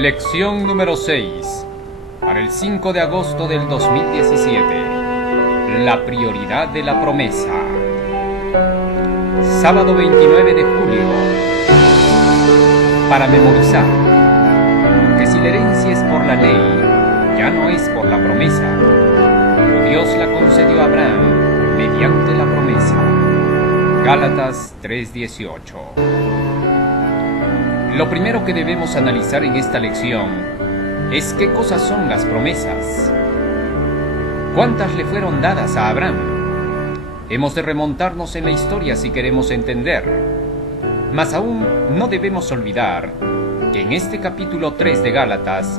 Lección número 6, para el 5 de agosto del 2017. La prioridad de la promesa. Sábado 29 de julio. Para memorizar. Que si la herencia es por la ley, ya no es por la promesa. Pero Dios la concedió a Abraham mediante la promesa. Gálatas 3:18. Lo primero que debemos analizar en esta lección es qué cosas son las promesas. ¿Cuántas le fueron dadas a Abraham? Hemos de remontarnos en la historia si queremos entender. Mas aún no debemos olvidar que en este capítulo 3 de Gálatas,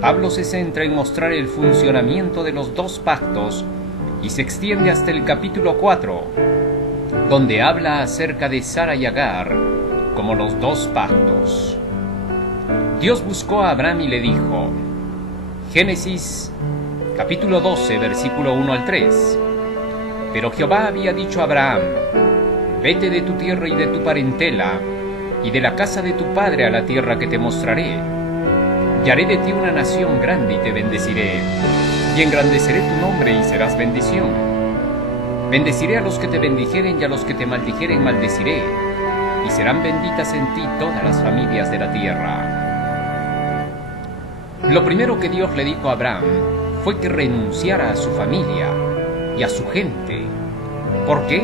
Pablo se centra en mostrar el funcionamiento de los dos pactos y se extiende hasta el capítulo 4, donde habla acerca de Sara y Agar como los dos pactos. Dios buscó a Abraham y le dijo, Génesis capítulo 12, versículo 1 al 3. Pero Jehová había dicho a Abraham, vete de tu tierra y de tu parentela, y de la casa de tu padre a la tierra que te mostraré. Y haré de ti una nación grande y te bendeciré, y engrandeceré tu nombre y serás bendición. Bendeciré a los que te bendijeren y a los que te maldijeren maldeciré, y serán benditas en ti todas las familias de la tierra. Lo primero que Dios le dijo a Abraham fue que renunciara a su familia y a su gente. ¿Por qué?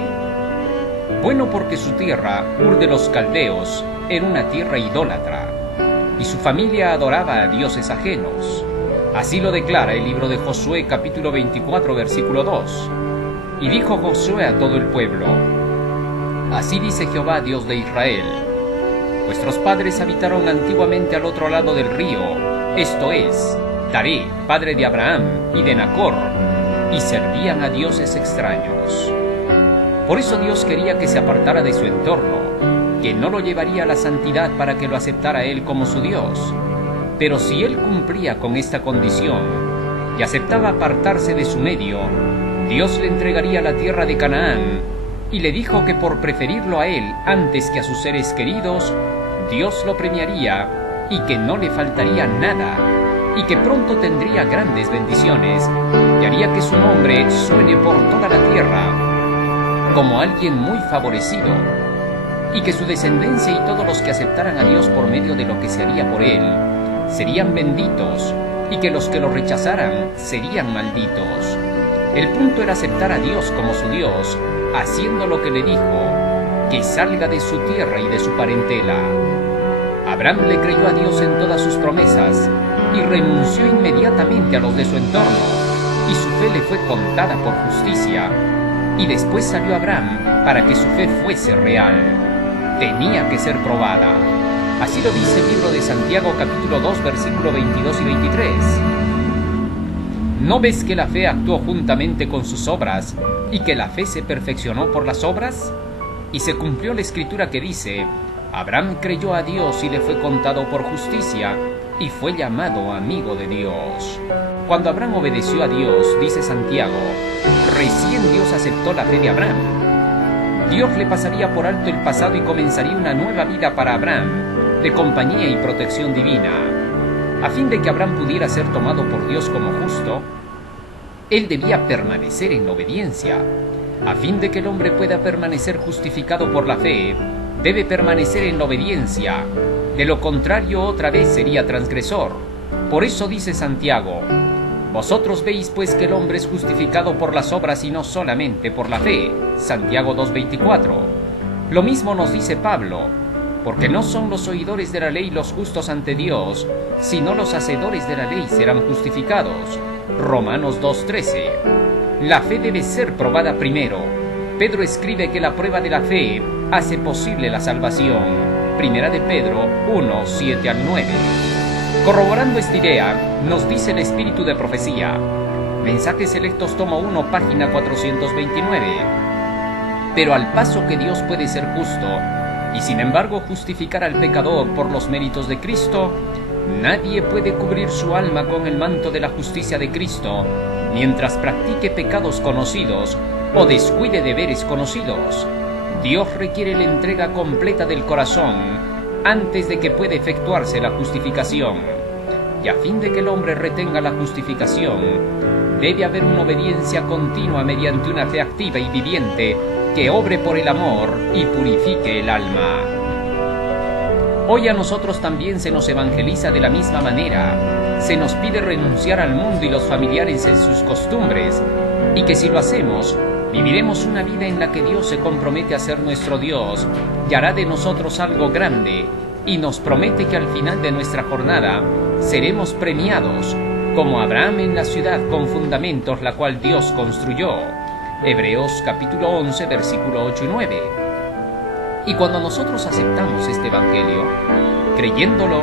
Bueno, porque su tierra, Ur de los Caldeos, era una tierra idólatra, y su familia adoraba a dioses ajenos. Así lo declara el libro de Josué capítulo 24, versículo 2. Y dijo Josué a todo el pueblo, así dice Jehová, Dios de Israel, vuestros padres habitaron antiguamente al otro lado del río, esto es, Taré, padre de Abraham y de Nacor, y servían a dioses extraños. Por eso Dios quería que se apartara de su entorno, que no lo llevaría a la santidad para que lo aceptara él como su Dios. Pero si él cumplía con esta condición y aceptaba apartarse de su medio, Dios le entregaría la tierra de Canaán, y le dijo que por preferirlo a él antes que a sus seres queridos, Dios lo premiaría y que no le faltaría nada, y que pronto tendría grandes bendiciones y haría que su nombre suene por toda la tierra como alguien muy favorecido, y que su descendencia y todos los que aceptaran a Dios por medio de lo que se haría por él serían benditos, y que los que lo rechazaran serían malditos. El punto era aceptar a Dios como su Dios, haciendo lo que le dijo, que salga de su tierra y de su parentela. Abraham le creyó a Dios en todas sus promesas y renunció inmediatamente a los de su entorno, y su fe le fue contada por justicia. Y después salió Abraham para que su fe fuese real. Tenía que ser probada. Así lo dice el libro de Santiago capítulo 2, versículo 22 y 23. ¿No ves que la fe actuó juntamente con sus obras, y que la fe se perfeccionó por las obras? Y se cumplió la escritura que dice, Abraham creyó a Dios y le fue contado por justicia, y fue llamado amigo de Dios. Cuando Abraham obedeció a Dios, dice Santiago, recién Dios aceptó la fe de Abraham. Dios le pasaría por alto el pasado y comenzaría una nueva vida para Abraham, de compañía y protección divina. A fin de que Abraham pudiera ser tomado por Dios como justo, él debía permanecer en la obediencia. A fin de que el hombre pueda permanecer justificado por la fe, debe permanecer en la obediencia. De lo contrario, otra vez sería transgresor. Por eso dice Santiago, vosotros veis pues que el hombre es justificado por las obras y no solamente por la fe. Santiago 2:24. Lo mismo nos dice Pablo, porque no son los oidores de la ley los justos ante Dios, sino los hacedores de la ley serán justificados. Romanos 2:13. La fe debe ser probada primero. Pedro escribe que la prueba de la fe hace posible la salvación. Primera de Pedro 1:7 al 9. Corroborando esta idea, nos dice el Espíritu de Profecía. Mensajes Selectos, tomo 1, página 429. Pero al paso que Dios puede ser justo, y sin embargo justificar al pecador por los méritos de Cristo, nadie puede cubrir su alma con el manto de la justicia de Cristo, mientras practique pecados conocidos o descuide deberes conocidos. Dios requiere la entrega completa del corazón antes de que pueda efectuarse la justificación. y a fin de que el hombre retenga la justificación, debe haber una obediencia continua mediante una fe activa y viviente que obre por el amor y purifique el alma. Hoy a nosotros también se nos evangeliza de la misma manera. Se nos pide renunciar al mundo y los familiares en sus costumbres, y que si lo hacemos, viviremos una vida en la que Dios se compromete a ser nuestro Dios y hará de nosotros algo grande, y nos promete que al final de nuestra jornada seremos premiados, como Abraham en la ciudad con fundamentos la cual Dios construyó. Hebreos capítulo 11, versículo 8 y 9. Y cuando nosotros aceptamos este evangelio, creyéndolo,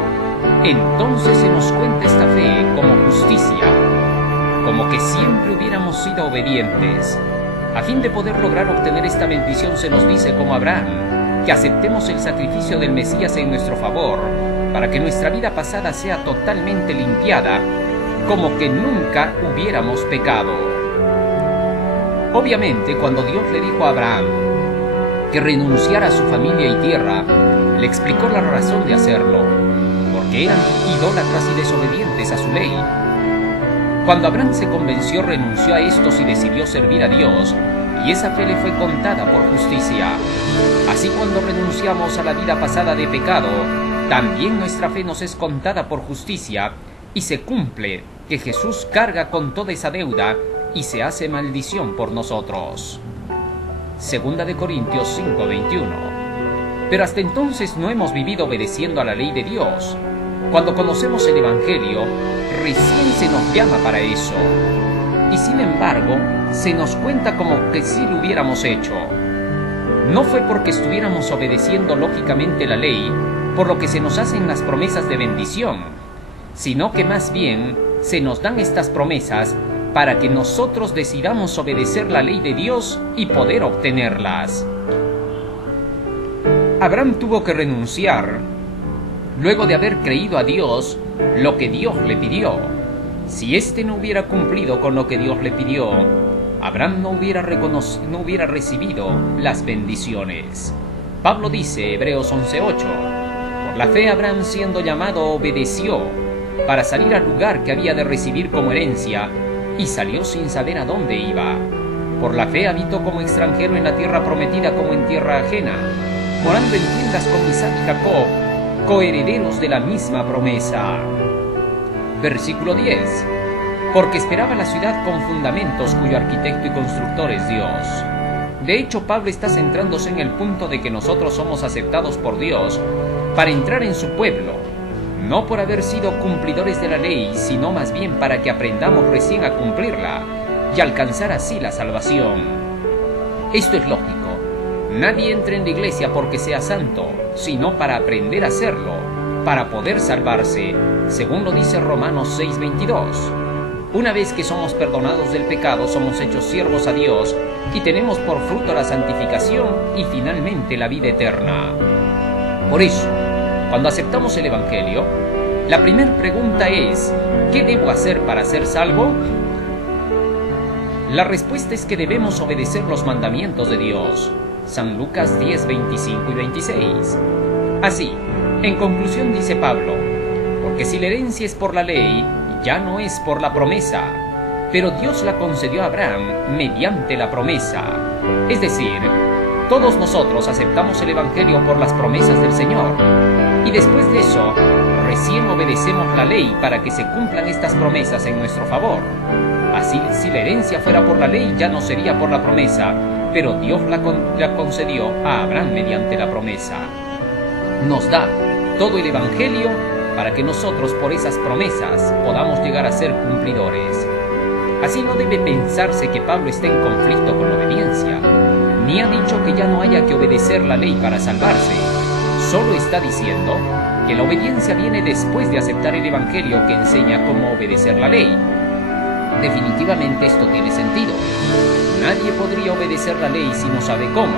entonces se nos cuenta esta fe como justicia, como que siempre hubiéramos sido obedientes. A fin de poder lograr obtener esta bendición se nos dice como Abraham, que aceptemos el sacrificio del Mesías en nuestro favor, para que nuestra vida pasada sea totalmente limpiada, como que nunca hubiéramos pecado. Obviamente, cuando Dios le dijo a Abraham que renunciara a su familia y tierra, le explicó la razón de hacerlo, porque eran idólatras y desobedientes a su ley. Cuando Abraham se convenció, renunció a estos y decidió servir a Dios, y esa fe le fue contada por justicia. Así, cuando renunciamos a la vida pasada de pecado, también nuestra fe nos es contada por justicia, y se cumple que Jesús carga con toda esa deuda y se hace maldición por nosotros. Segunda de Corintios 5:21. Pero hasta entonces no hemos vivido obedeciendo a la ley de Dios. Cuando conocemos el Evangelio, recién se nos llama para eso. Y sin embargo, se nos cuenta como que sí lo hubiéramos hecho. No fue porque estuviéramos obedeciendo lógicamente la ley, por lo que se nos hacen las promesas de bendición, sino que más bien se nos dan estas promesas para que nosotros decidamos obedecer la ley de Dios y poder obtenerlas. Abraham tuvo que renunciar, luego de haber creído a Dios, lo que Dios le pidió. Si éste no hubiera cumplido con lo que Dios le pidió, Abraham no hubiera recibido las bendiciones. Pablo dice, Hebreos 11:8, por la fe Abraham, siendo llamado, obedeció para salir al lugar que había de recibir como herencia, y salió sin saber a dónde iba. Por la fe habitó como extranjero en la tierra prometida como en tierra ajena, morando en tiendas con Isaac y Jacob, coherederos de la misma promesa. Versículo 10. Porque esperaba la ciudad con fundamentos, cuyo arquitecto y constructor es Dios. De hecho, Pablo está centrándose en el punto de que nosotros somos aceptados por Dios para entrar en su pueblo, no por haber sido cumplidores de la ley, sino más bien para que aprendamos recién a cumplirla y alcanzar así la salvación. Esto es lógico. Nadie entra en la iglesia porque sea santo, sino para aprender a hacerlo, para poder salvarse, según lo dice Romanos 6:22. Una vez que somos perdonados del pecado, somos hechos siervos a Dios y tenemos por fruto la santificación y finalmente la vida eterna. Por eso, cuando aceptamos el Evangelio, la primera pregunta es, ¿qué debo hacer para ser salvo? La respuesta es que debemos obedecer los mandamientos de Dios. San Lucas 10:25 y 26. Así, en conclusión dice Pablo, porque si la herencia es por la ley, ya no es por la promesa, pero Dios la concedió a Abraham mediante la promesa. Es decir, todos nosotros aceptamos el Evangelio por las promesas del Señor, y después de eso, recién obedecemos la ley para que se cumplan estas promesas en nuestro favor. Así, si la herencia fuera por la ley, ya no sería por la promesa, pero Dios la concedió a Abraham mediante la promesa. Nos da todo el Evangelio para que nosotros por esas promesas podamos llegar a ser cumplidores. Así no debe pensarse que Pablo está en conflicto con la obediencia, ni ha dicho que ya no haya que obedecer la ley para salvarse. Solo está diciendo que la obediencia viene después de aceptar el Evangelio que enseña cómo obedecer la ley. Definitivamente esto tiene sentido. Nadie podría obedecer la ley si no sabe cómo.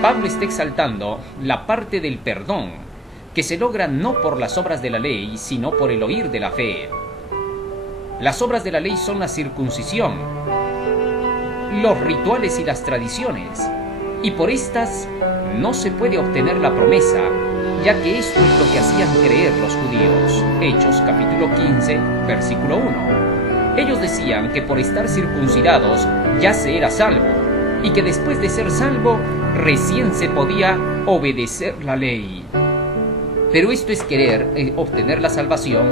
Pablo está exaltando la parte del perdón, que se logra no por las obras de la ley, sino por el oír de la fe. Las obras de la ley son la circuncisión, los rituales y las tradiciones, y por estas no se puede obtener la promesa, ya que esto es lo que hacían creer los judíos. Hechos capítulo 15, versículo 1. Ellos decían que por estar circuncidados ya se era salvo, y que después de ser salvo recién se podía obedecer la ley. Pero esto es querer obtener la salvación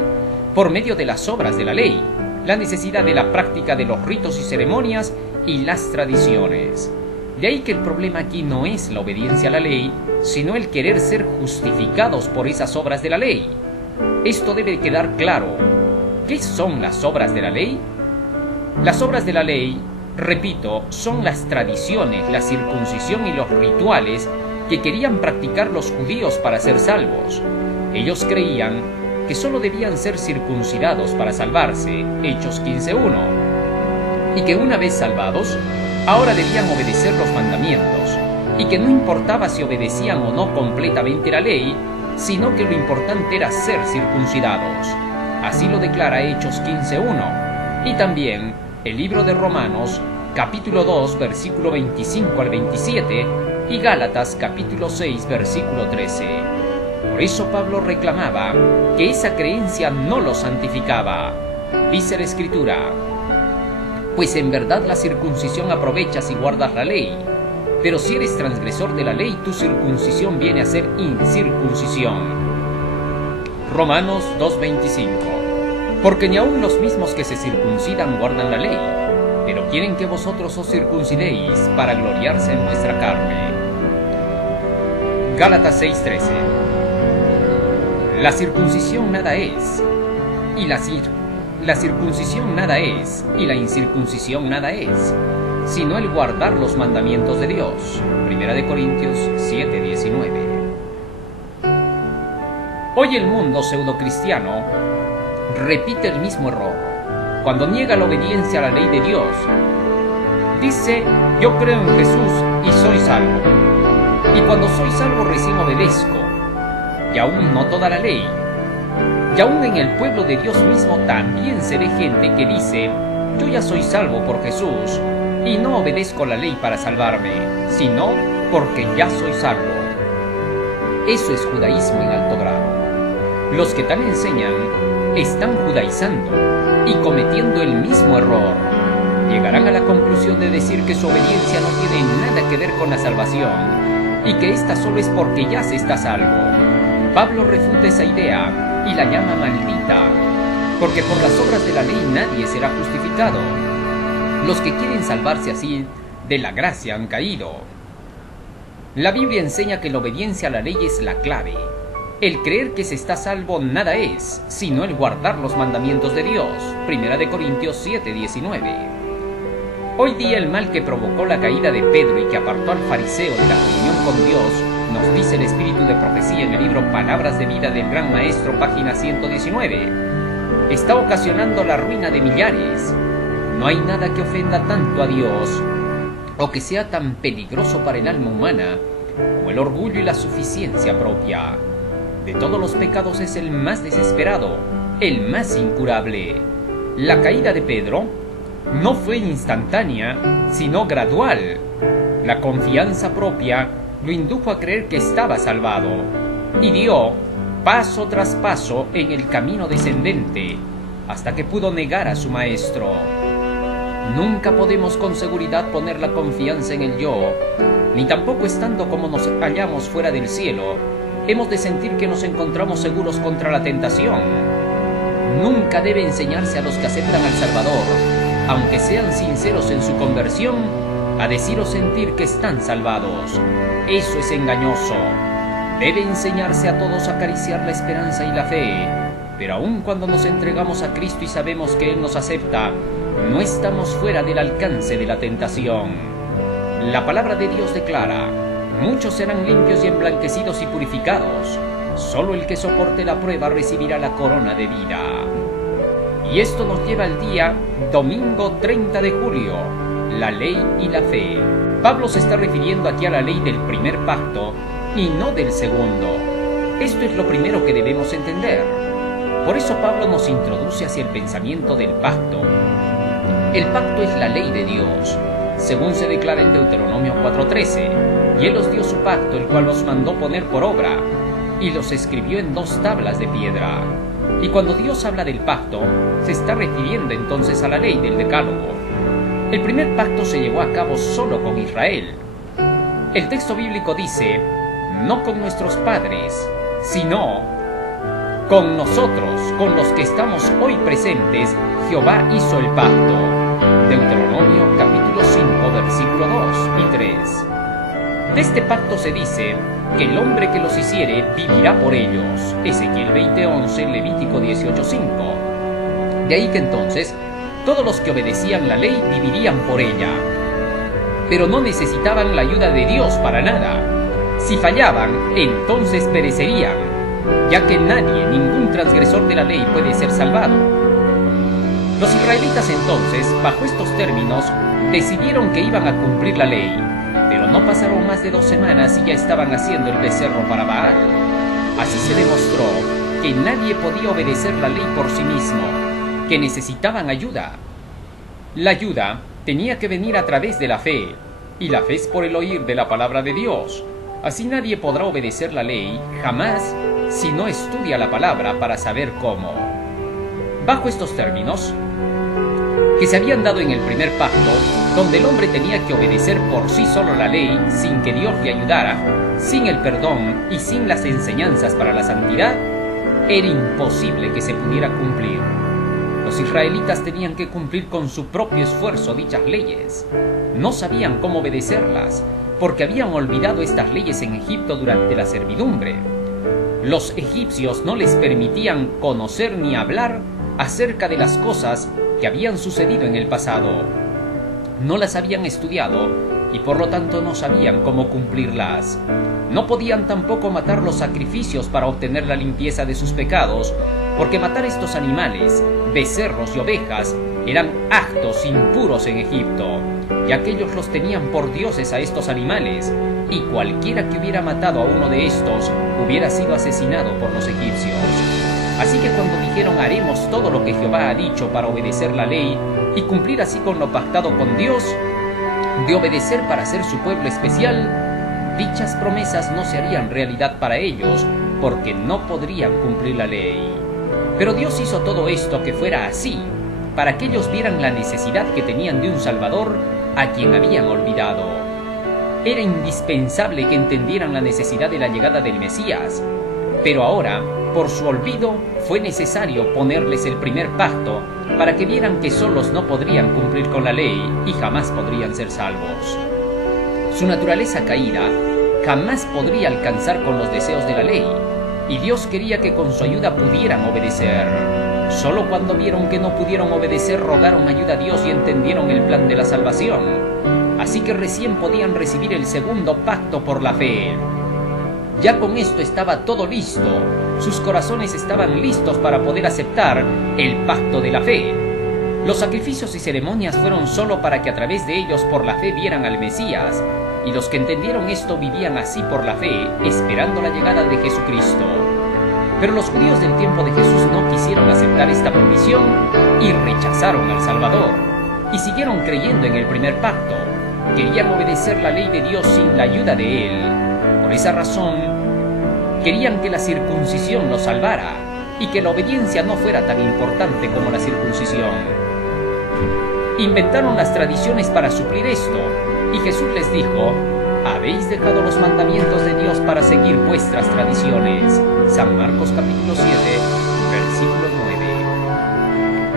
por medio de las obras de la ley, la necesidad de la práctica de los ritos y ceremonias y las tradiciones. De ahí que el problema aquí no es la obediencia a la ley, sino el querer ser justificados por esas obras de la ley. Esto debe quedar claro. ¿Qué son las obras de la ley? Las obras de la ley, repito, son las tradiciones, la circuncisión y los rituales que querían practicar los judíos para ser salvos. Ellos creían que solo debían ser circuncidados para salvarse, Hechos 15:1, y que una vez salvados, ahora debían obedecer los mandamientos, y que no importaba si obedecían o no completamente la ley, sino que lo importante era ser circuncidados. Así lo declara Hechos 15:1, y también el libro de Romanos, capítulo 2, versículo 25 al 27, y Gálatas, capítulo 6, versículo 13. Por eso Pablo reclamaba que esa creencia no lo santificaba. Dice la Escritura: pues en verdad la circuncisión aprovecha si guardas la ley, pero si eres transgresor de la ley, tu circuncisión viene a ser incircuncisión. Romanos 2:25. Porque ni aun los mismos que se circuncidan guardan la ley, pero quieren que vosotros os circuncidéis para gloriarse en vuestra carne. Gálatas 6:13. La circuncisión nada es, y la circuncisión nada es, y la incircuncisión nada es, sino el guardar los mandamientos de Dios. 1 Corintios 7:19. Hoy el mundo pseudocristiano repite el mismo error cuando niega la obediencia a la ley de Dios. Dice: yo creo en Jesús y soy salvo, y cuando soy salvo recién obedezco, y aún no toda la ley. Y aún en el pueblo de Dios mismo también se ve gente que dice: yo ya soy salvo por Jesús y no obedezco la ley para salvarme, sino porque ya soy salvo. Eso es judaísmo en alto grado. Los que tan enseñan están judaizando y cometiendo el mismo error. Llegarán a la conclusión de decir que su obediencia no tiene nada que ver con la salvación y que ésta solo es porque ya se está salvo. Pablo refuta esa idea y la llama maldita, porque por las obras de la ley nadie será justificado. Los que quieren salvarse así de la gracia han caído. La Biblia enseña que la obediencia a la ley es la clave. El creer que se está salvo nada es, sino el guardar los mandamientos de Dios. 1 Corintios 7:19. Hoy día el mal que provocó la caída de Pedro y que apartó al fariseo de la comunión con Dios, nos dice el Espíritu de Profecía en el libro Palabras de Vida del Gran Maestro, página 119, está ocasionando la ruina de millares. No hay nada que ofenda tanto a Dios o que sea tan peligroso para el alma humana como el orgullo y la suficiencia propia. De todos los pecados es el más desesperado, el más incurable. La caída de Pedro no fue instantánea, sino gradual. La confianza propia lo indujo a creer que estaba salvado y dio paso tras paso en el camino descendente hasta que pudo negar a su maestro. Nunca podemos con seguridad poner la confianza en el yo, ni tampoco estando como nos hallamos fuera del cielo, hemos de sentir que nos encontramos seguros contra la tentación. Nunca debe enseñarse a los que aceptan al Salvador, aunque sean sinceros en su conversión, a decir o sentir que están salvados. Eso es engañoso. Debe enseñarse a todos a acariciar la esperanza y la fe, pero aun cuando nos entregamos a Cristo y sabemos que Él nos acepta, no estamos fuera del alcance de la tentación. La palabra de Dios declara: muchos serán limpios y emblanquecidos y purificados. Solo el que soporte la prueba recibirá la corona de vida. Y esto nos lleva al día domingo 30 de julio, la ley y la fe. Pablo se está refiriendo aquí a la ley del primer pacto y no del segundo. Esto es lo primero que debemos entender. Por eso Pablo nos introduce hacia el pensamiento del pacto. El pacto es la ley de Dios, según se declara en Deuteronomio 4:13, y Él os dio su pacto, el cual os mandó poner por obra. y los escribió en 2 tablas de piedra. Y cuando Dios habla del pacto, se está refiriendo entonces a la ley del Decálogo. El primer pacto se llevó a cabo solo con Israel. El texto bíblico dice, no con nuestros padres, sino con nosotros, con los que estamos hoy presentes, Jehová hizo el pacto. Deuteronomio capítulo 5, versículo 2 y 3. De este pacto se dice que el hombre que los hiciere vivirá por ellos. Ezequiel 20:11, Levítico 18:5. De ahí que entonces todos los que obedecían la ley vivirían por ella. Pero no necesitaban la ayuda de Dios para nada. Si fallaban, entonces perecerían, ya que nadie, ningún transgresor de la ley puede ser salvado. Los israelitas entonces, bajo estos términos, decidieron que iban a cumplir la ley, pero no pasaron más de 2 semanas y ya estaban haciendo el becerro para Baal. Así se demostró que nadie podía obedecer la ley por sí mismo, que necesitaban ayuda. La ayuda tenía que venir a través de la fe, y la fe es por el oír de la palabra de Dios. Así nadie podrá obedecer la ley jamás si no estudia la palabra para saber cómo. Bajo estos términos, que se habían dado en el primer pacto, donde el hombre tenía que obedecer por sí solo la ley, sin que Dios le ayudara, sin el perdón y sin las enseñanzas para la santidad, era imposible que se pudiera cumplir. Los israelitas tenían que cumplir con su propio esfuerzo dichas leyes. No sabían cómo obedecerlas, porque habían olvidado estas leyes en Egipto durante la servidumbre. Los egipcios no les permitían conocer ni hablar acerca de las cosas que habían sucedido en el pasado. No las habían estudiado y por lo tanto no sabían cómo cumplirlas. No podían tampoco matar los sacrificios para obtener la limpieza de sus pecados, porque matar estos animales, becerros y ovejas, eran actos impuros en Egipto, y aquellos los tenían por dioses a estos animales, y cualquiera que hubiera matado a uno de estos hubiera sido asesinado por los egipcios. Así que cuando dijeron haremos todo lo que Jehová ha dicho para obedecer la ley y cumplir así con lo pactado con Dios, de obedecer para ser su pueblo especial, dichas promesas no se harían realidad para ellos porque no podrían cumplir la ley. Pero Dios hizo todo esto que fuera así, para que ellos vieran la necesidad que tenían de un Salvador a quien habían olvidado. Era indispensable que entendieran la necesidad de la llegada del Mesías, pero ahora, por su olvido, fue necesario ponerles el primer pacto para que vieran que solos no podrían cumplir con la ley y jamás podrían ser salvos. Su naturaleza caída jamás podría alcanzar con los deseos de la ley, y Dios quería que con su ayuda pudieran obedecer. Solo cuando vieron que no pudieron obedecer rogaron ayuda a Dios y entendieron el plan de la salvación. Así que recién podían recibir el segundo pacto por la fe. Ya con esto estaba todo listo. Sus corazones estaban listos para poder aceptar el pacto de la fe. Los sacrificios y ceremonias fueron solo para que a través de ellos por la fe vieran al Mesías, y los que entendieron esto vivían así por la fe, esperando la llegada de Jesucristo. Pero los judíos del tiempo de Jesús no quisieron aceptar esta provisión y rechazaron al Salvador, y siguieron creyendo en el primer pacto. Querían obedecer la ley de Dios sin la ayuda de Él. Por esa razón, querían que la circuncisión los salvara y que la obediencia no fuera tan importante como la circuncisión. Inventaron las tradiciones para suplir esto, y Jesús les dijo: habéis dejado los mandamientos de Dios para seguir vuestras tradiciones. San Marcos capítulo 7, versículo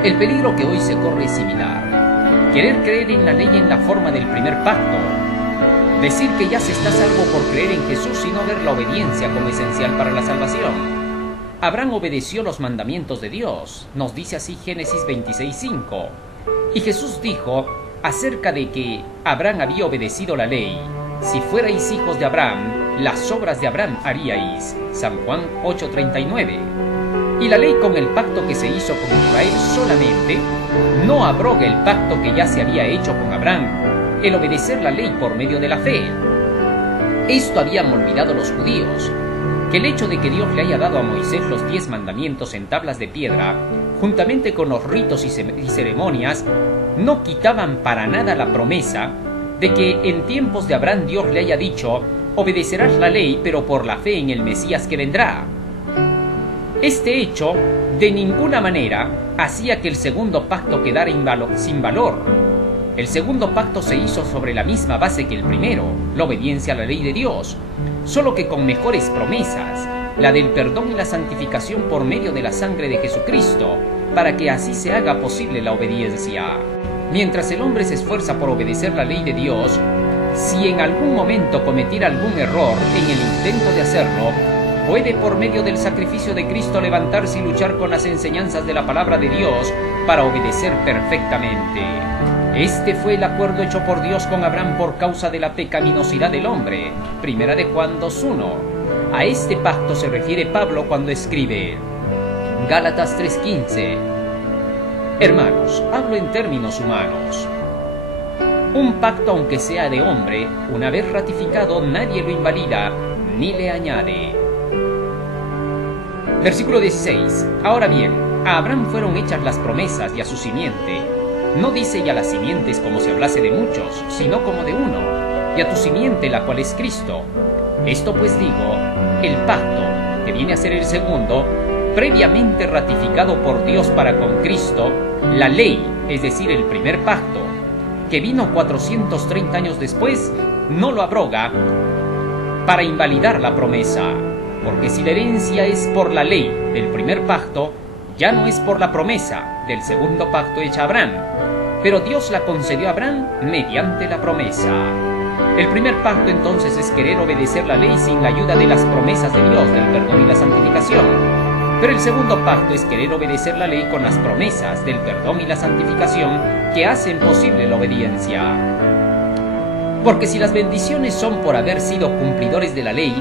9. El peligro que hoy se corre es similar. Querer creer en la ley en la forma del primer pacto. Decir que ya se está salvo por creer en Jesús y no ver la obediencia como esencial para la salvación. Abraham obedeció los mandamientos de Dios, nos dice así Génesis 26:5. Y Jesús dijo acerca de que Abraham había obedecido la ley: si fuerais hijos de Abraham, las obras de Abraham haríais. San Juan 8:39. Y la ley con el pacto que se hizo con Israel solamente no abroga el pacto que ya se había hecho con Abraham, el obedecer la ley por medio de la fe. Esto habían olvidado los judíos, que el hecho de que Dios le haya dado a Moisés los 10 mandamientos en tablas de piedra, juntamente con los ritos y ceremonias, no quitaban para nada la promesa de que en tiempos de Abraham Dios le haya dicho: obedecerás la ley, pero por la fe en el Mesías que vendrá. Este hecho, de ninguna manera, hacía que el segundo pacto quedara sin valor. El segundo pacto se hizo sobre la misma base que el primero, la obediencia a la ley de Dios, solo que con mejores promesas, la del perdón y la santificación por medio de la sangre de Jesucristo, para que así se haga posible la obediencia. Mientras el hombre se esfuerza por obedecer la ley de Dios, si en algún momento cometiera algún error en el intento de hacerlo, puede por medio del sacrificio de Cristo levantarse y luchar con las enseñanzas de la palabra de Dios para obedecer perfectamente. Este fue el acuerdo hecho por Dios con Abraham por causa de la pecaminosidad del hombre. Primera de Juan 2:1. A este pacto se refiere Pablo cuando escribe Gálatas 3:15. Hermanos, hablo en términos humanos. Un pacto, aunque sea de hombre, una vez ratificado, nadie lo invalida ni le añade. Versículo 16. Ahora bien, a Abraham fueron hechas las promesas y a su simiente. No dice y a las simientes como si hablase de muchos, sino como de uno, y a tu simiente, la cual es Cristo. Esto pues digo, el pacto, que viene a ser el segundo, previamente ratificado por Dios para con Cristo, la ley, es decir, el primer pacto, que vino 430 años después, no lo abroga para invalidar la promesa. Porque si la herencia es por la ley del primer pacto, ya no es por la promesa del segundo pacto hecha a Abraham, pero Dios la concedió a Abraham mediante la promesa. El primer pacto entonces es querer obedecer la ley sin la ayuda de las promesas de Dios, del perdón y la santificación. Pero el segundo pacto es querer obedecer la ley con las promesas del perdón y la santificación que hacen posible la obediencia. Porque si las bendiciones son por haber sido cumplidores de la ley,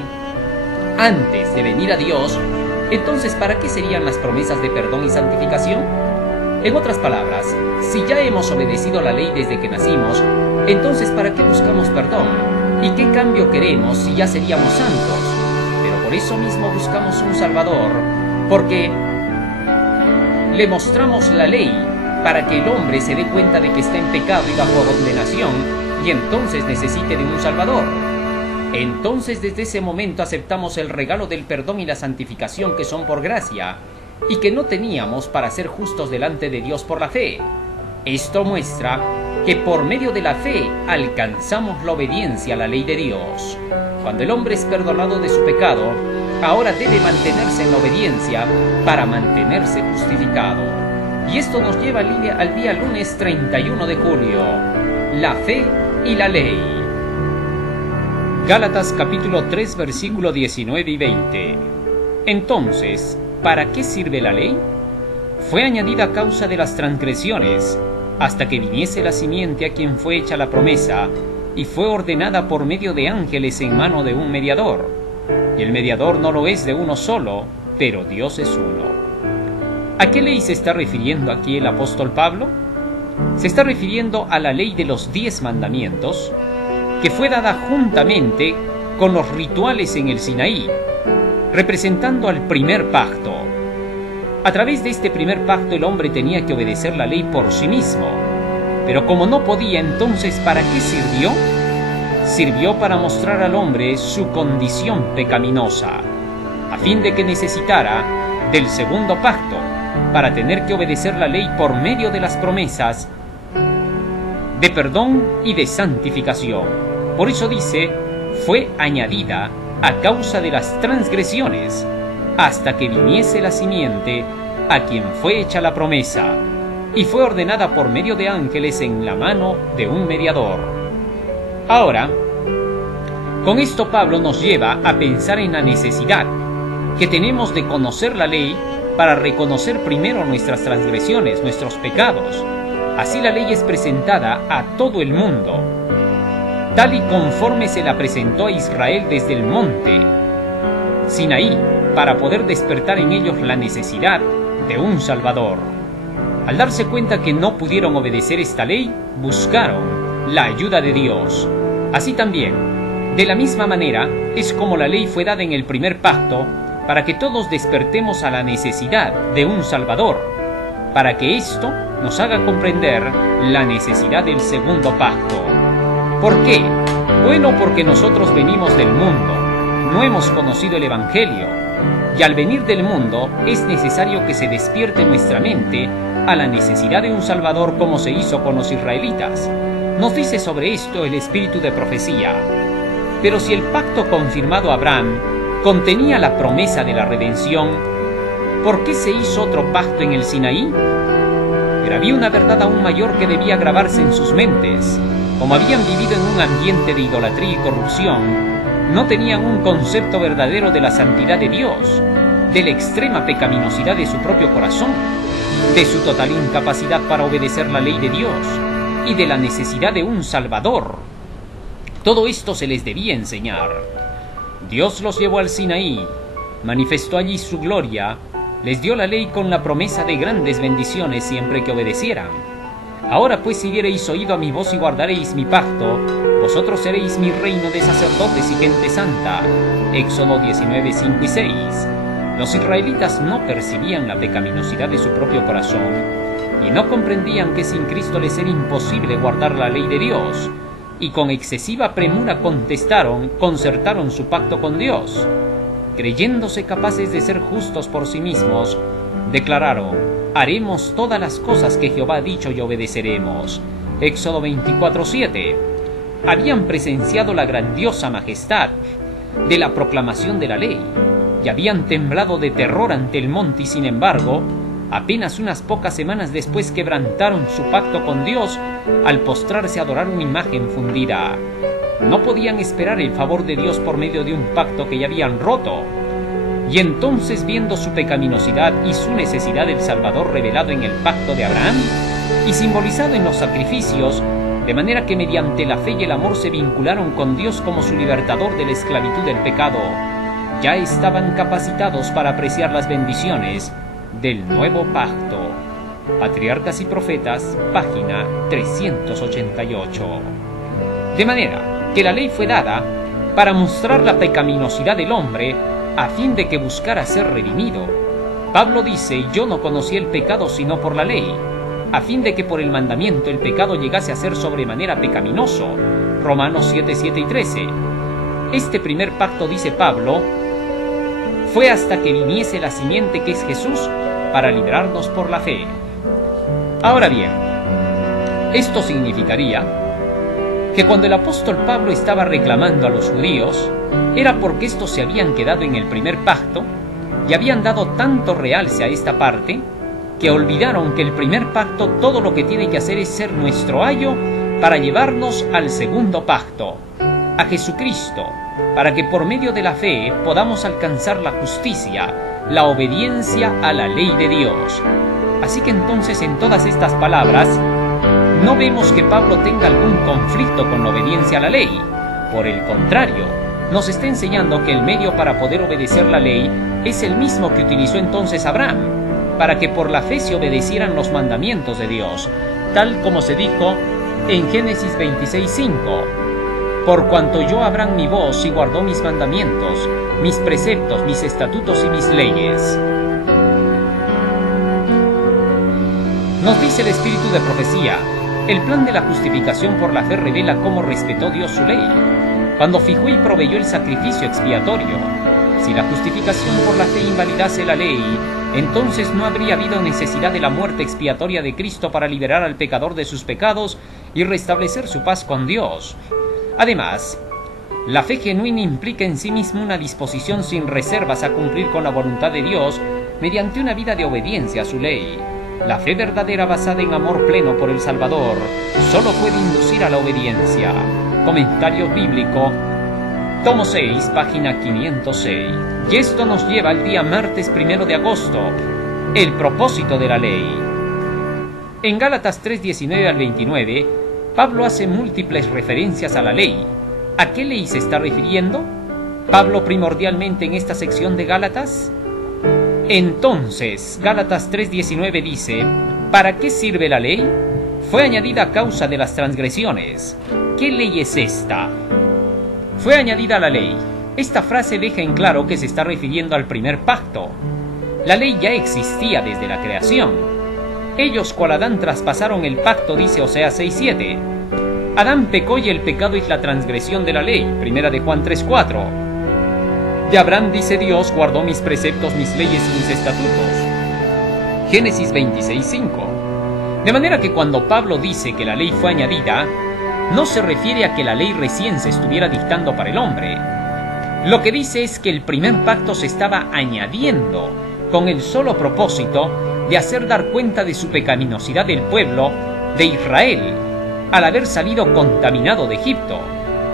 antes de venir a Dios, entonces ¿para qué serían las promesas de perdón y santificación? En otras palabras, si ya hemos obedecido la ley desde que nacimos, entonces ¿para qué buscamos perdón? ¿Y qué cambio queremos si ya seríamos santos? Pero por eso mismo buscamos un Salvador, porque le mostramos la ley para que el hombre se dé cuenta de que está en pecado y bajo condenación, y entonces necesite de un Salvador. Entonces desde ese momento aceptamos el regalo del perdón y la santificación que son por gracia, y que no teníamos para ser justos delante de Dios por la fe. Esto muestra que por medio de la fe alcanzamos la obediencia a la ley de Dios. Cuando el hombre es perdonado de su pecado, ahora debe mantenerse en la obediencia para mantenerse justificado. Y esto nos lleva al día lunes 31 de julio, la fe y la ley. Gálatas capítulo 3 versículo 19 y 20. Entonces, ¿para qué sirve la ley? Fue añadida a causa de las transgresiones, hasta que viniese la simiente a quien fue hecha la promesa, y fue ordenada por medio de ángeles en mano de un mediador. Y el mediador no lo es de uno solo, pero Dios es uno. ¿A qué ley se está refiriendo aquí el apóstol Pablo? Se está refiriendo a la ley de los 10 mandamientos, que fue dada juntamente con los rituales en el Sinaí, representando al primer pacto. A través de este primer pacto el hombre tenía que obedecer la ley por sí mismo, pero como no podía, entonces ¿para qué sirvió? Sirvió para mostrar al hombre su condición pecaminosa, a fin de que necesitara del segundo pacto para tener que obedecer la ley por medio de las promesas de perdón y de santificación. Por eso dice, fue añadida a causa de las transgresiones, hasta que viniese la simiente a quien fue hecha la promesa, y fue ordenada por medio de ángeles en la mano de un mediador. Ahora, con esto Pablo nos lleva a pensar en la necesidad que tenemos de conocer la ley para reconocer primero nuestras transgresiones, nuestros pecados. Así la ley es presentada a todo el mundo, tal y conforme se la presentó a Israel desde el monte Sinaí, para poder despertar en ellos la necesidad de un Salvador. Al darse cuenta que no pudieron obedecer esta ley, buscaron la ayuda de Dios. Así también, de la misma manera, es como la ley fue dada en el primer pacto, para que todos despertemos a la necesidad de un Salvador, para que esto nos haga comprender la necesidad del segundo pacto. ¿Por qué? Bueno, porque nosotros venimos del mundo, no hemos conocido el Evangelio, y al venir del mundo es necesario que se despierte nuestra mente a la necesidad de un Salvador como se hizo con los israelitas. Nos dice sobre esto el espíritu de profecía. Pero si el pacto confirmado a Abraham contenía la promesa de la redención, ¿por qué se hizo otro pacto en el Sinaí? Pero había una verdad aún mayor que debía grabarse en sus mentes. Como habían vivido en un ambiente de idolatría y corrupción, no tenían un concepto verdadero de la santidad de Dios, de la extrema pecaminosidad de su propio corazón, de su total incapacidad para obedecer la ley de Dios y de la necesidad de un Salvador. Todo esto se les debía enseñar. Dios los llevó al Sinaí, manifestó allí su gloria, les dio la ley con la promesa de grandes bendiciones siempre que obedecieran. Ahora pues, si diereis oído a mi voz y guardaréis mi pacto, vosotros seréis mi reino de sacerdotes y gente santa. Éxodo 19, 5 y 6. Los israelitas no percibían la pecaminosidad de su propio corazón y no comprendían que sin Cristo les era imposible guardar la ley de Dios, y con excesiva premura concertaron su pacto con Dios. Creyéndose capaces de ser justos por sí mismos, declararon: haremos todas las cosas que Jehová ha dicho y obedeceremos. Éxodo 24, 7. Habían presenciado la grandiosa majestad de la proclamación de la ley y habían temblado de terror ante el monte, y sin embargo, apenas unas pocas semanas después quebrantaron su pacto con Dios al postrarse a adorar una imagen fundida. No podían esperar el favor de Dios por medio de un pacto que ya habían roto. Y entonces, viendo su pecaminosidad y su necesidad del Salvador revelado en el pacto de Abraham y simbolizado en los sacrificios, de manera que mediante la fe y el amor se vincularon con Dios como su libertador de la esclavitud del pecado, ya estaban capacitados para apreciar las bendiciones del nuevo pacto. Patriarcas y Profetas, página 388. De manera que la ley fue dada para mostrar la pecaminosidad del hombre, a fin de que buscara ser redimido. Pablo dice: yo no conocí el pecado sino por la ley, a fin de que por el mandamiento el pecado llegase a ser sobremanera pecaminoso. Romanos 7, 7 y 13. Este primer pacto, dice Pablo, fue hasta que viniese la simiente que es Jesús, para librarnos por la fe. Ahora bien, esto significaría que cuando el apóstol Pablo estaba reclamando a los judíos, era porque estos se habían quedado en el primer pacto y habían dado tanto realce a esta parte, que olvidaron que el primer pacto todo lo que tiene que hacer es ser nuestro ayo para llevarnos al segundo pacto, a Jesucristo, para que por medio de la fe podamos alcanzar la justicia, la obediencia a la ley de Dios. Así que entonces, en todas estas palabras, no vemos que Pablo tenga algún conflicto con la obediencia a la ley. Por el contrario, nos está enseñando que el medio para poder obedecer la ley es el mismo que utilizó entonces Abraham, para que por la fe se obedecieran los mandamientos de Dios, tal como se dijo en Génesis 26:5. Por cuanto oyó Abraham mi voz y guardó mis mandamientos, mis preceptos, mis estatutos y mis leyes. Nos dice el espíritu de profecía: el plan de la justificación por la fe revela cómo respetó Dios su ley, cuando fijó y proveyó el sacrificio expiatorio. Si la justificación por la fe invalidase la ley, entonces no habría habido necesidad de la muerte expiatoria de Cristo para liberar al pecador de sus pecados y restablecer su paz con Dios. Además, la fe genuina implica en sí misma una disposición sin reservas a cumplir con la voluntad de Dios mediante una vida de obediencia a su ley. La fe verdadera basada en amor pleno por el Salvador solo puede inducir a la obediencia. Comentario bíblico, tomo 6, página 506. Y esto nos lleva al día martes 1 de agosto, el propósito de la ley. En Gálatas 3:19 al 29, Pablo hace múltiples referencias a la ley. ¿A qué ley se está refiriendo Pablo primordialmente en esta sección de Gálatas? Entonces, Gálatas 3:19 dice: ¿para qué sirve la ley? Fue añadida a causa de las transgresiones. ¿Qué ley es esta? Fue añadida a la ley. Esta frase deja en claro que se está refiriendo al primer pacto. La ley ya existía desde la creación. Ellos, cual Adán, traspasaron el pacto, dice Oseas 6:7. Adán pecó y el pecado es la transgresión de la ley. Primera de Juan 3:4. De Abraham dice Dios, guardó mis preceptos, mis leyes y mis estatutos. Génesis 26:5. De manera que cuando Pablo dice que la ley fue añadida, no se refiere a que la ley recién se estuviera dictando para el hombre. Lo que dice es que el primer pacto se estaba añadiendo con el solo propósito de hacer dar cuenta de su pecaminosidad del pueblo de Israel, al haber salido contaminado de Egipto.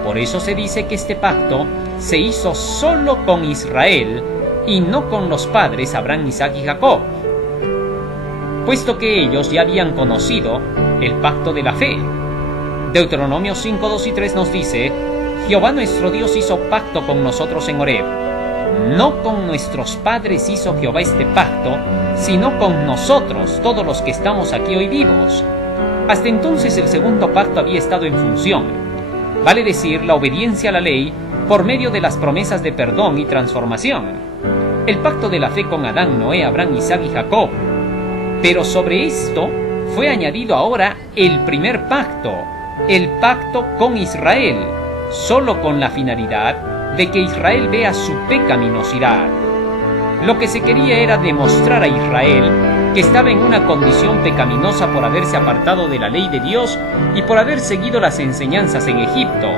Por eso se dice que este pacto se hizo solo con Israel y no con los padres Abraham, Isaac y Jacob, puesto que ellos ya habían conocido el pacto de la fe. Deuteronomio 5, 2 y 3 nos dice: Jehová nuestro Dios hizo pacto con nosotros en Horeb. No con nuestros padres hizo Jehová este pacto, sino con nosotros, todos los que estamos aquí hoy vivos. Hasta entonces el segundo pacto había estado en función, vale decir, la obediencia a la ley por medio de las promesas de perdón y transformación. El pacto de la fe con Adán, Noé, Abraham, Isaac y Jacob. Pero sobre esto fue añadido ahora el primer pacto, el pacto con Israel, solo con la finalidad de que Israel vea su pecaminosidad. Lo que se quería era demostrar a Israel que estaba en una condición pecaminosa por haberse apartado de la ley de Dios y por haber seguido las enseñanzas en Egipto.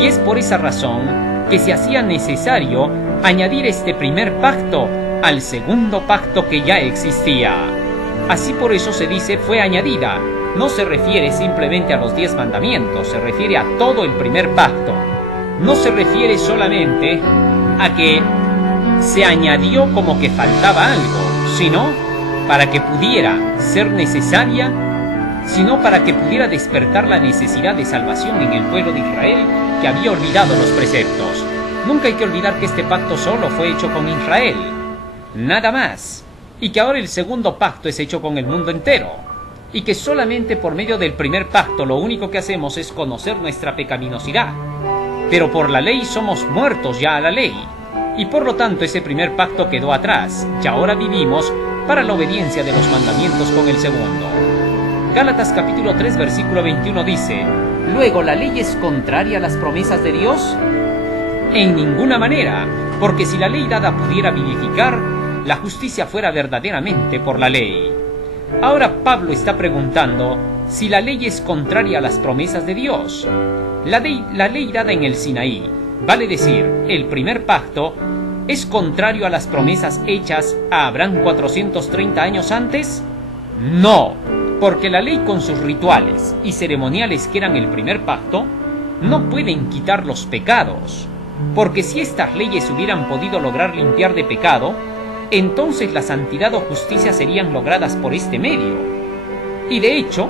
Y es por esa razón que se hacía necesario añadir este primer pacto al segundo pacto que ya existía. Así por eso se dice fue añadida. No se refiere simplemente a los 10 mandamientos, se refiere a todo el primer pacto. No se refiere solamente a que se añadió como que faltaba algo, sino para que pudiera ser necesaria, sino para que pudiera despertar la necesidad de salvación en el pueblo de Israel que había olvidado los preceptos. Nunca hay que olvidar que este pacto solo fue hecho con Israel, nada más, y que ahora el segundo pacto es hecho con el mundo entero, y que solamente por medio del primer pacto lo único que hacemos es conocer nuestra pecaminosidad. Pero por la ley somos muertos ya a la ley, y por lo tanto ese primer pacto quedó atrás, y ahora vivimos para la obediencia de los mandamientos con el segundo. Gálatas capítulo 3 versículo 21 dice: ¿Luego la ley es contraria a las promesas de Dios? En ninguna manera, porque si la ley dada pudiera vivificar, la justicia fuera verdaderamente por la ley. Ahora Pablo está preguntando si la ley es contraria a las promesas de Dios. La ley dada en el Sinaí, vale decir, el primer pacto, ¿es contrario a las promesas hechas a Abraham 430 años antes? No, porque la ley con sus rituales y ceremoniales que eran el primer pacto, no pueden quitar los pecados, porque si estas leyes hubieran podido lograr limpiar de pecado, entonces la santidad o justicia serían logradas por este medio. Y de hecho,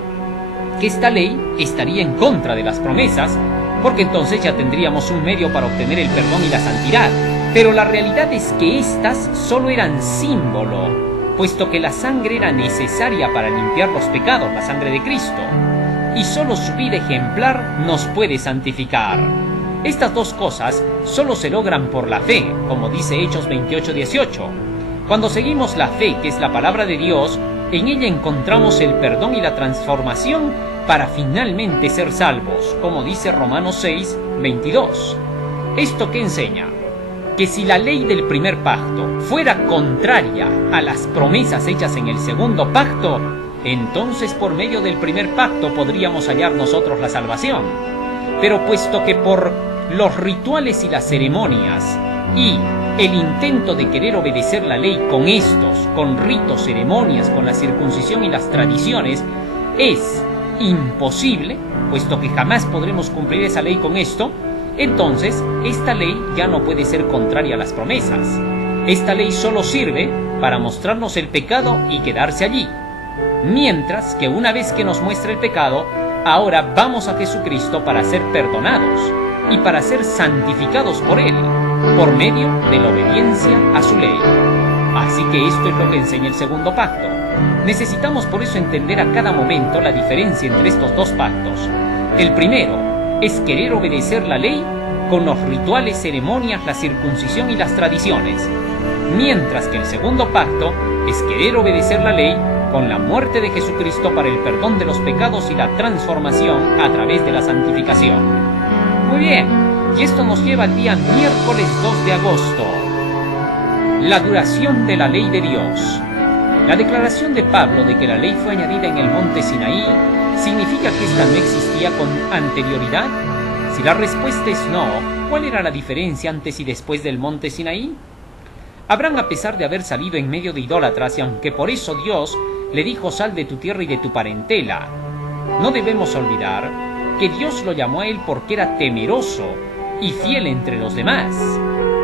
que esta ley estaría en contra de las promesas, porque entonces ya tendríamos un medio para obtener el perdón y la santidad. Pero la realidad es que estas solo eran símbolo, puesto que la sangre era necesaria para limpiar los pecados, la sangre de Cristo, y solo su vida ejemplar nos puede santificar. Estas dos cosas solo se logran por la fe, como dice Hechos 28:18. Cuando seguimos la fe, que es la palabra de Dios, en ella encontramos el perdón y la transformación para finalmente ser salvos, como dice Romanos 6:22. ¿Esto qué enseña? Que si la ley del primer pacto fuera contraria a las promesas hechas en el segundo pacto, entonces por medio del primer pacto podríamos hallar nosotros la salvación. Pero puesto que por los rituales y las ceremonias y el intento de querer obedecer la ley con estos, con ritos, ceremonias, con la circuncisión y las tradiciones, es imposible, puesto que jamás podremos cumplir esa ley con esto, entonces esta ley ya no puede ser contraria a las promesas. Esta ley solo sirve para mostrarnos el pecado y quedarse allí. Mientras que una vez que nos muestra el pecado, ahora vamos a Jesucristo para ser perdonados y para ser santificados por Él, por medio de la obediencia a su ley. Así que esto es lo que enseña el segundo pacto. Necesitamos por eso entender a cada momento la diferencia entre estos dos pactos. El primero es querer obedecer la ley con los rituales, ceremonias, la circuncisión y las tradiciones, mientras que el segundo pacto es querer obedecer la ley con la muerte de Jesucristo para el perdón de los pecados y la transformación a través de la santificación. Muy bien, y esto nos lleva al día miércoles 2 de agosto. La duración de la ley de Dios. La declaración de Pablo de que la ley fue añadida en el monte Sinaí, ¿significa que ésta no existía con anterioridad? Si la respuesta es no, ¿cuál era la diferencia antes y después del monte Sinaí? Abraham, a pesar de haber salido en medio de idólatras, y aunque por eso Dios le dijo sal de tu tierra y de tu parentela, no debemos olvidar que Dios lo llamó a él porque era temeroso y fiel entre los demás.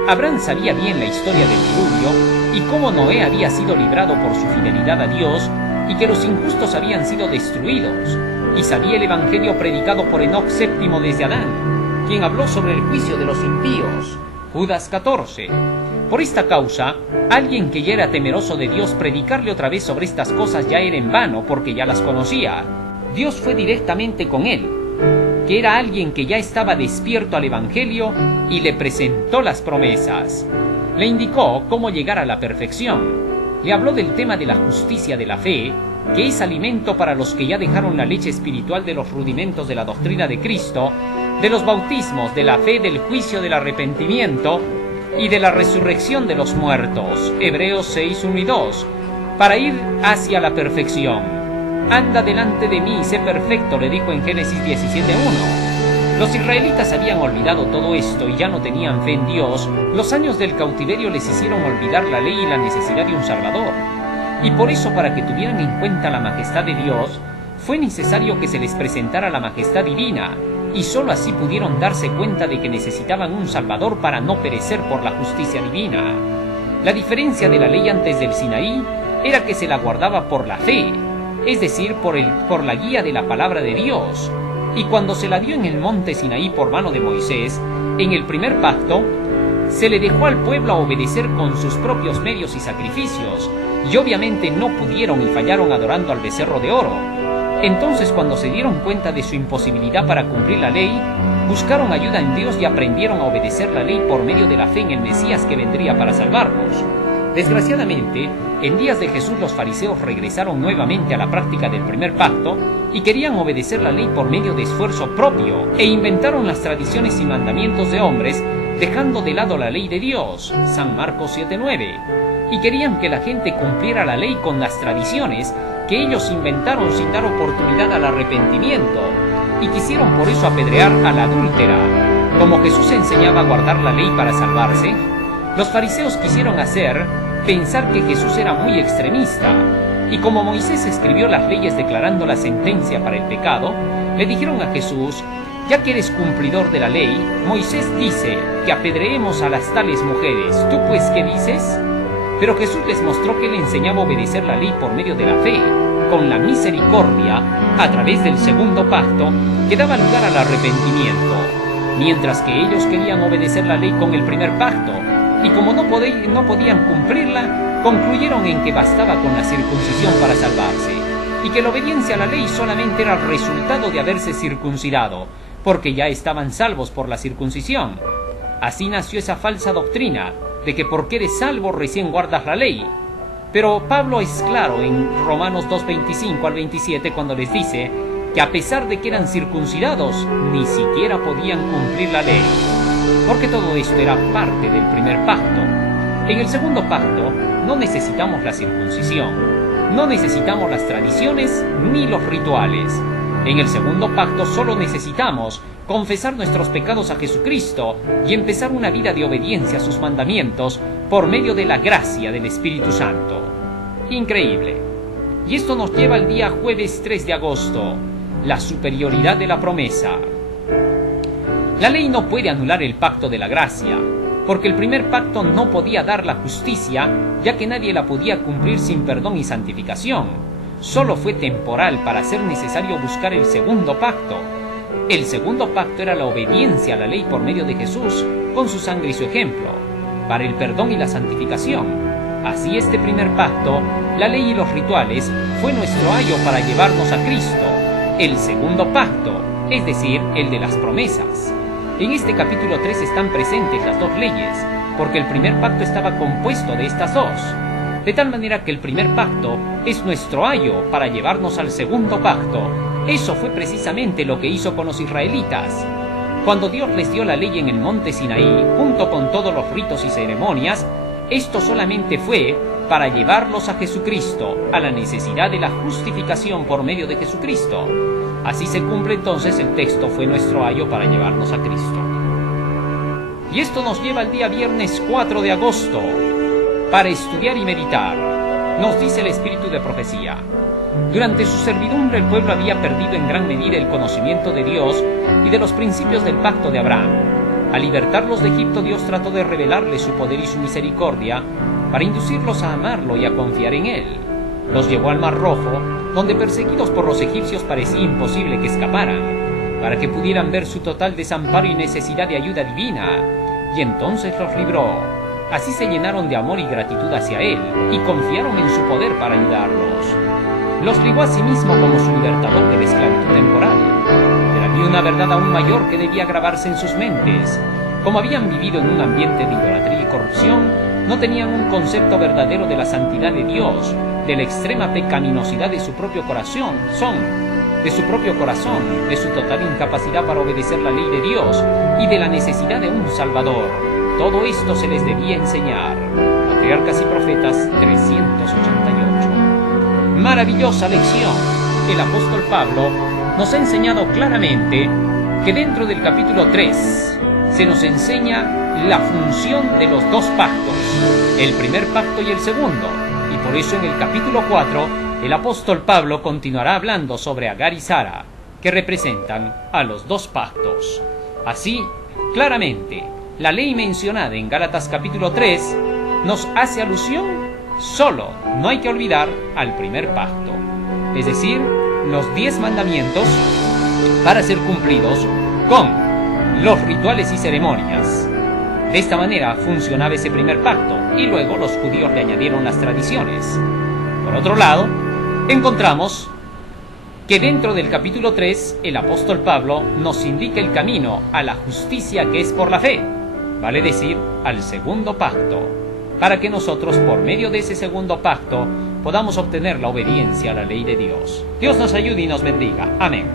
Abraham sabía bien la historia del diluvio y cómo Noé había sido librado por su fidelidad a Dios y que los injustos habían sido destruidos, y sabía el evangelio predicado por Enoc VII desde Adán, quien habló sobre el juicio de los impíos, Judas 14. Por esta causa, alguien que ya era temeroso de Dios, predicarle otra vez sobre estas cosas ya era en vano, porque ya las conocía. Dios fue directamente con él, que era alguien que ya estaba despierto al evangelio, y le presentó las promesas. Le indicó cómo llegar a la perfección. Le habló del tema de la justicia de la fe, que es alimento para los que ya dejaron la leche espiritual de los rudimentos de la doctrina de Cristo, de los bautismos, de la fe, del juicio, del arrepentimiento y de la resurrección de los muertos, Hebreos 6, 1 y 2, para ir hacia la perfección. Anda delante de mí y sé perfecto, le dijo en Génesis 17, 1. Los israelitas habían olvidado todo esto y ya no tenían fe en Dios. Los años del cautiverio les hicieron olvidar la ley y la necesidad de un Salvador. Y por eso, para que tuvieran en cuenta la majestad de Dios, fue necesario que se les presentara la majestad divina, y sólo así pudieron darse cuenta de que necesitaban un Salvador para no perecer por la justicia divina. La diferencia de la ley antes del Sinaí era que se la guardaba por la fe, es decir, por la guía de la palabra de Dios, y cuando se la dio en el monte Sinaí por mano de Moisés, en el primer pacto, se le dejó al pueblo a obedecer con sus propios medios y sacrificios, y obviamente no pudieron y fallaron adorando al becerro de oro. Entonces, cuando se dieron cuenta de su imposibilidad para cumplir la ley, buscaron ayuda en Dios y aprendieron a obedecer la ley por medio de la fe en el Mesías que vendría para salvarnos. Desgraciadamente, en días de Jesús los fariseos regresaron nuevamente a la práctica del primer pacto y querían obedecer la ley por medio de esfuerzo propio e inventaron las tradiciones y mandamientos de hombres, dejando de lado la ley de Dios, San Marcos 7:9, y querían que la gente cumpliera la ley con las tradiciones que ellos inventaron sin dar oportunidad al arrepentimiento, y quisieron por eso apedrear a la adúltera. Como Jesús enseñaba a guardar la ley para salvarse, los fariseos quisieron pensar que Jesús era muy extremista, y como Moisés escribió las leyes declarando la sentencia para el pecado, le dijeron a Jesús: ya que eres cumplidor de la ley, Moisés dice que apedreemos a las tales mujeres, ¿tú pues qué dices? Pero Jesús les mostró que él enseñaba a obedecer la ley por medio de la fe, con la misericordia, a través del segundo pacto, que daba lugar al arrepentimiento, mientras que ellos querían obedecer la ley con el primer pacto, y como no podían cumplirla, concluyeron en que bastaba con la circuncisión para salvarse, y que la obediencia a la ley solamente era el resultado de haberse circuncidado, porque ya estaban salvos por la circuncisión. Así nació esa falsa doctrina de que porque eres salvo recién guardas la ley. Pero Pablo es claro en Romanos 2:25 al 27 cuando les dice que a pesar de que eran circuncidados, ni siquiera podían cumplir la ley, porque todo esto era parte del primer pacto. En el segundo pacto no necesitamos la circuncisión, no necesitamos las tradiciones ni los rituales. En el segundo pacto solo necesitamos confesar nuestros pecados a Jesucristo y empezar una vida de obediencia a sus mandamientos por medio de la gracia del Espíritu Santo. Increíble. Y esto nos lleva al día jueves 3 de agosto, la superioridad de la promesa. La ley no puede anular el pacto de la gracia, porque el primer pacto no podía dar la justicia, ya que nadie la podía cumplir sin perdón y santificación. Solo fue temporal para ser necesario buscar el segundo pacto. El segundo pacto era la obediencia a la ley por medio de Jesús, con su sangre y su ejemplo, para el perdón y la santificación. Así este primer pacto, la ley y los rituales, fue nuestro ayo para llevarnos a Cristo. El segundo pacto, es decir, el de las promesas. En este capítulo 3 están presentes las dos leyes, porque el primer pacto estaba compuesto de estas dos. de tal manera que el primer pacto es nuestro ayo para llevarnos al segundo pacto. Eso fue precisamente lo que hizo con los israelitas. Cuando Dios les dio la ley en el monte Sinaí, junto con todos los ritos y ceremonias, esto solamente fue para llevarlos a Jesucristo, a la necesidad de la justificación por medio de Jesucristo. Así se cumple entonces el texto, fue nuestro ayo para llevarnos a Cristo. Y esto nos lleva al día viernes 4 de agosto, para estudiar y meditar. Nos dice el espíritu de profecía: durante su servidumbre el pueblo había perdido en gran medida el conocimiento de Dios y de los principios del pacto de Abraham. Al libertarlos de Egipto, Dios trató de revelarles su poder y su misericordia para inducirlos a amarlo y a confiar en Él. Los llevó al Mar Rojo, donde perseguidos por los egipcios parecía imposible que escaparan, para que pudieran ver su total desamparo y necesidad de ayuda divina, y entonces los libró. Así se llenaron de amor y gratitud hacia Él, y confiaron en su poder para ayudarlos. Los ligó a sí mismo como su libertador de la esclavitud temporal. Pero había una verdad aún mayor que debía grabarse en sus mentes. Como habían vivido en un ambiente de idolatría y corrupción, no tenían un concepto verdadero de la santidad de Dios, de la extrema pecaminosidad de su propio corazón, de su total incapacidad para obedecer la ley de Dios y de la necesidad de un Salvador. Todo esto se les debía enseñar. Patriarcas y Profetas 388. Maravillosa lección. El apóstol Pablo nos ha enseñado claramente que dentro del capítulo 3 se nos enseña la función de los dos pactos, el primer pacto y el segundo, y por eso en el capítulo 4 el apóstol Pablo continuará hablando sobre Agar y Sara, que representan a los dos pactos. Así, claramente, la ley mencionada en Gálatas capítulo 3 nos hace alusión solo, no hay que olvidar, al primer pacto, es decir, los 10 mandamientos para ser cumplidos con los rituales y ceremonias. De esta manera funcionaba ese primer pacto, y luego los judíos le añadieron las tradiciones. Por otro lado, encontramos que dentro del capítulo 3 el apóstol Pablo nos indica el camino a la justicia que es por la fe, vale decir, al segundo pacto, para que nosotros por medio de ese segundo pacto podamos obtener la obediencia a la ley de Dios. Dios nos ayude y nos bendiga. Amén.